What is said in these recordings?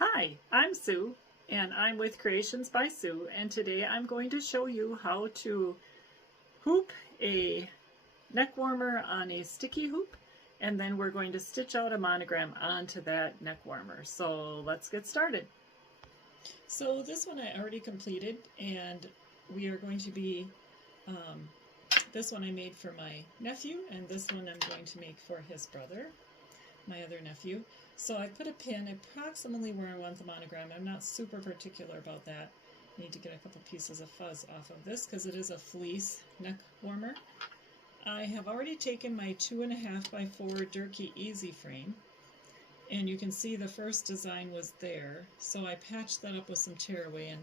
Hi, I'm Sue, and I'm with Creations by Sue, and today I'm going to show you how to hoop a neck warmer on a sticky hoop, and then we're going to stitch out a monogram onto that neck warmer. So let's get started. So this one I already completed, and we are going to be, this one I made for my nephew, and this one I'm going to make for his brother, my other nephew. So I put a pin approximately where I want the monogram. I'm not super particular about that. I need to get a couple pieces of fuzz off of this because it is a fleece neck warmer. I have already taken my 2.5 by 4 Durkee EZ Frame, and you can see the first design was there. So I patched that up with some tearaway, and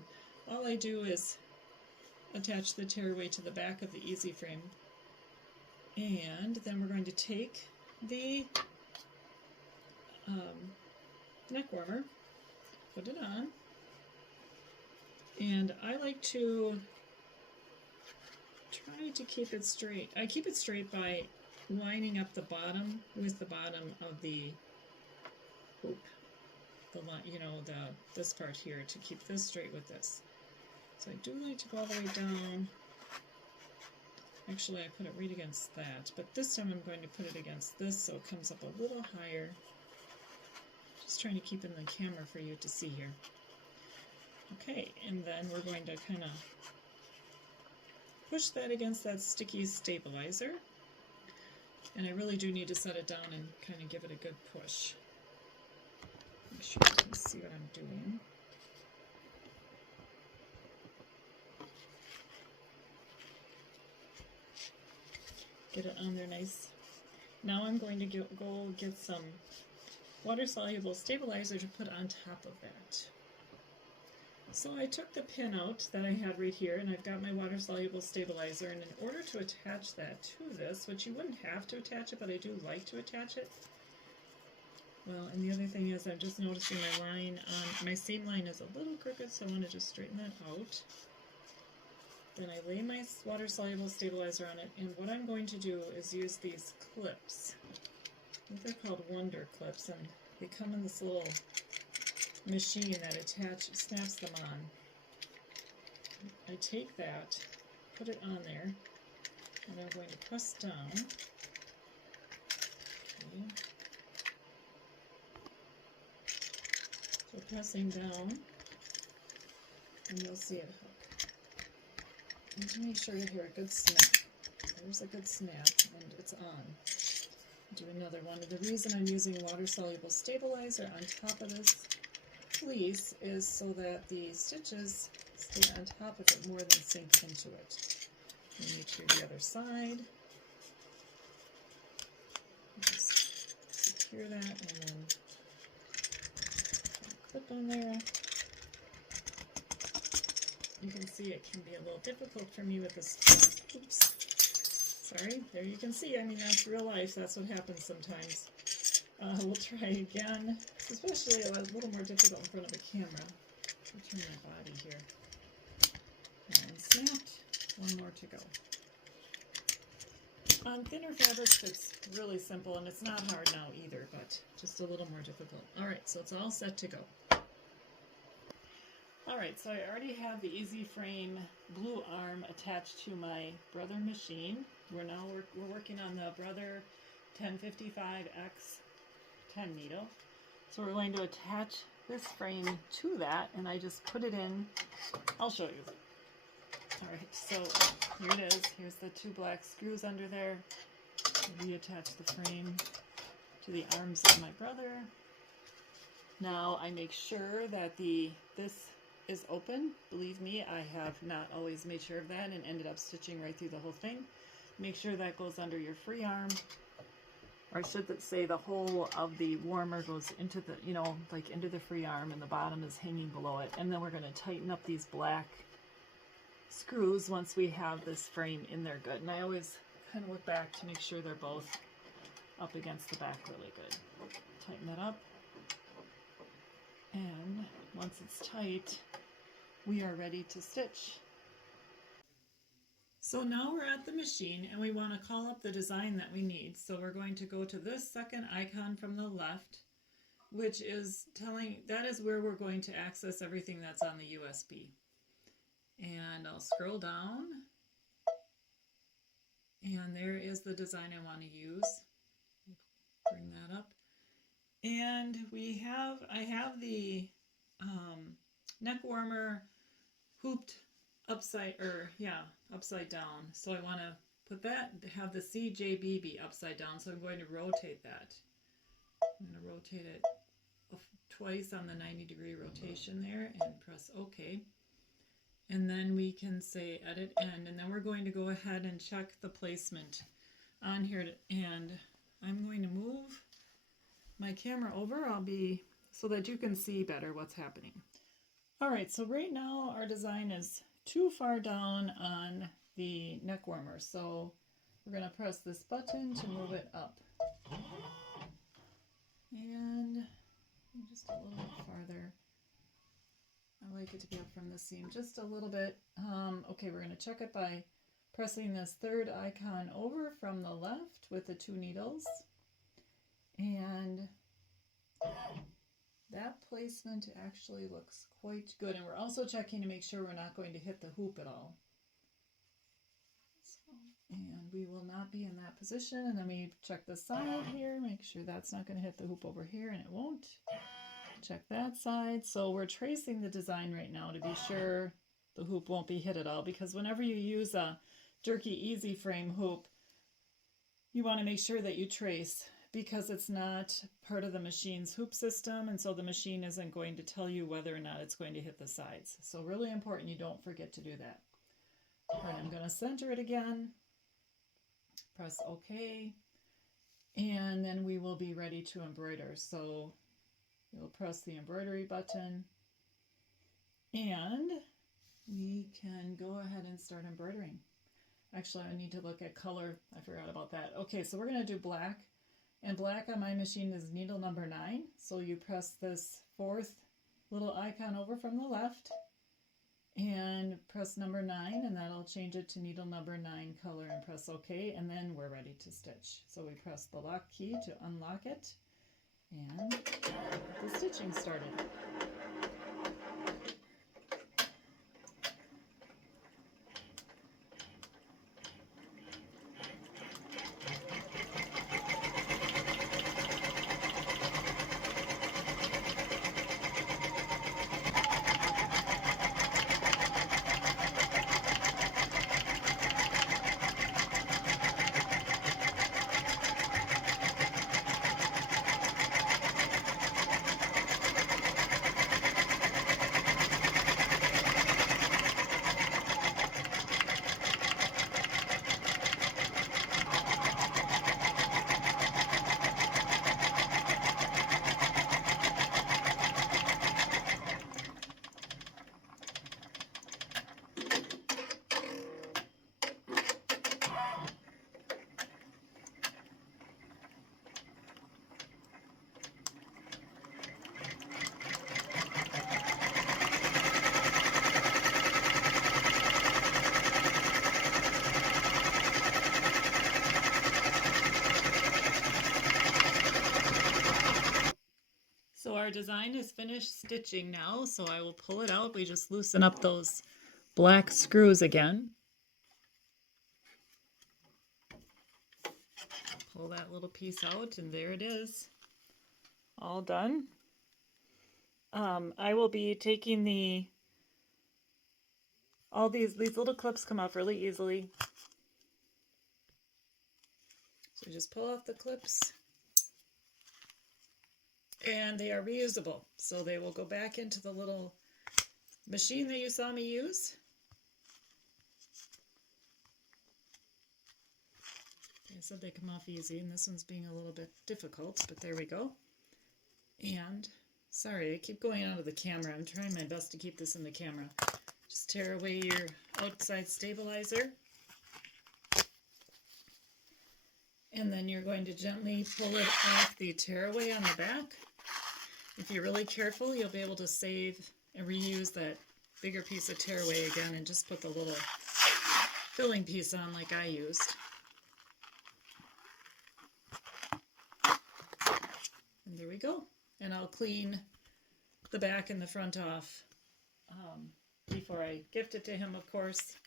all I do is attach the tearaway to the back of the EZ Frame, and then we're going to take the neck warmer, put it on, and I like to try to keep it straight. I keep it straight by lining up the bottom with the bottom of the hoop, this part here, to keep this straight with this. So I do like to go all the way down. Actually, I put it right against that, but this time I'm going to put it against this so it comes up a little higher. Just trying to keep it in the camera for you to see here. Okay, and then we're going to kind of push that against that sticky stabilizer. And I really do need to set it down and kind of give it a good push. Make sure you can see what I'm doing. Get it on there nice. Now I'm going to go get some water-soluble stabilizer to put on top of that. So I took the pin out that I had right here, and I've got my water-soluble stabilizer, and in order to attach that to this, which you wouldn't have to attach it, but I do like to attach it. Well, and the other thing is I'm just noticing my line on, my seam line is a little crooked, so I want to just straighten that out. Then I lay my water-soluble stabilizer on it, and what I'm going to do is use these clips. I think they're called Wonder Clips, and they come in this little machine that snaps them on. I take that, put it on there, and I'm going to press down. Okay. So pressing down, and you'll see it hook. And to make sure you hear a good snap. There's a good snap, and it's on. Do another one. And the reason I'm using water-soluble stabilizer on top of this fleece is so that the stitches stay on top of it more than sink into it. And make sure the other side. Just secure that, and then clip on there. You can see it can be a little difficult for me with this. Oops. Sorry, there you can see, I mean, that's real life, that's what happens sometimes. We'll try again. It's especially a little more difficult in front of a camera. I'll turn my body here. And snapped. One more to go. On thinner fabrics, it's really simple, and it's not hard now either, but just a little more difficult. Alright, so it's all set to go. Alright, so I already have the EZ Frame blue arm attached to my Brother machine. We're working on the Brother PR1055X 10 needle. So we're going to attach this frame to that, and I just put it in. I'll show you. Alright, so here it is. Here's the 2 black screws under there. Reattach the frame to the arms of my brother. Now I make sure that this is open. Believe me, I have not always made sure of that and ended up stitching right through the whole thing. Make sure that goes under your free arm, or I should say the whole of the warmer goes into the, like into the free arm, and the bottom is hanging below it. And then we're going to tighten up these black screws once we have this frame in there good. And I always kind of look back to make sure they're both up against the back really good. Tighten that up. And once it's tight, we are ready to stitch. So now we're at the machine, and we want to call up the design that we need. So we're going to go to this second icon from the left, which is telling, that is where we're going to access everything that's on the USB. And I'll scroll down, and there is the design I want to use. Bring that up. And I have the neck warmer hooped upside down. So I want to put that, have the CJB be upside down. So I'm going to rotate that. I'm going to rotate it twice on the 90-degree rotation there and press OK. And then we can say edit end, and then we're going to go ahead and check the placement on here, and I'm going to move my camera over so that you can see better what's happening. Alright, so right now our design is too far down on the neck warmer, so we're going to press this button to move it up. And just a little bit farther. I like it to be up from the seam just a little bit. Okay, we're going to check it by pressing this third icon over from the left with the 2 needles. And that placement actually looks quite good. And we're also checking to make sure we're not going to hit the hoop at all. And we will not be in that position. And then we check the side here, make sure that's not going to hit the hoop over here, and it won't. Check that side. So we're tracing the design right now to be sure the hoop won't be hit at all, because whenever you use a Durkee EZ Frame hoop, you want to make sure that you trace, because it's not part of the machine's hoop system, and so the machine isn't going to tell you whether or not it's going to hit the sides. So really important you don't forget to do that. All right, I'm going to center it again, press OK, and then we will be ready to embroider. So we'll press the embroidery button, and we can go ahead and start embroidering. Actually, I need to look at color. I forgot about that. Okay, so we're going to do black. And black on my machine is needle number 9. So you press this 4th little icon over from the left and press number 9, and that'll change it to needle number 9 color, and press OK, and then we're ready to stitch. So we press the lock key to unlock it, and the stitching started. So our design is finished stitching now, so I will pull it out. We just loosen up those black screws again. Pull that little piece out, and there it is. All done. I will be taking all these little clips come off really easily. So just pull off the clips. And they are reusable, so they will go back into the little machine that you saw me use. I said they come off easy, and this one's being a little bit difficult, but there we go. And, sorry, I keep going out of the camera. I'm trying my best to keep this in the camera. Just tear away your outside stabilizer. And then you're going to gently pull it off the tearaway on the back. If you're really careful, you'll be able to save and reuse that bigger piece of tearaway again, and just put the little filling piece on like I used. And there we go. and I'll clean the back and the front off before I gift it to him, of course.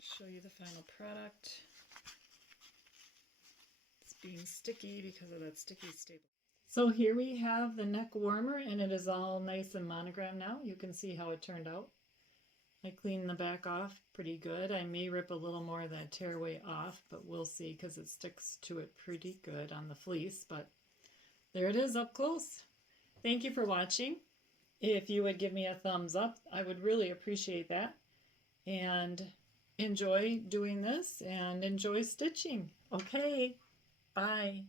Show you the final product. It's being sticky because of that sticky staple. So here we have the neck warmer, and it is all nice and monogram now. You can see how it turned out. I cleaned the back off pretty good. I may rip a little more of that tearaway off, but we'll see because it sticks to it pretty good on the fleece. But there it is up close. Thank you for watching. If you would give me a thumbs up, I would really appreciate that. And enjoy doing this and enjoy stitching. Okay, bye.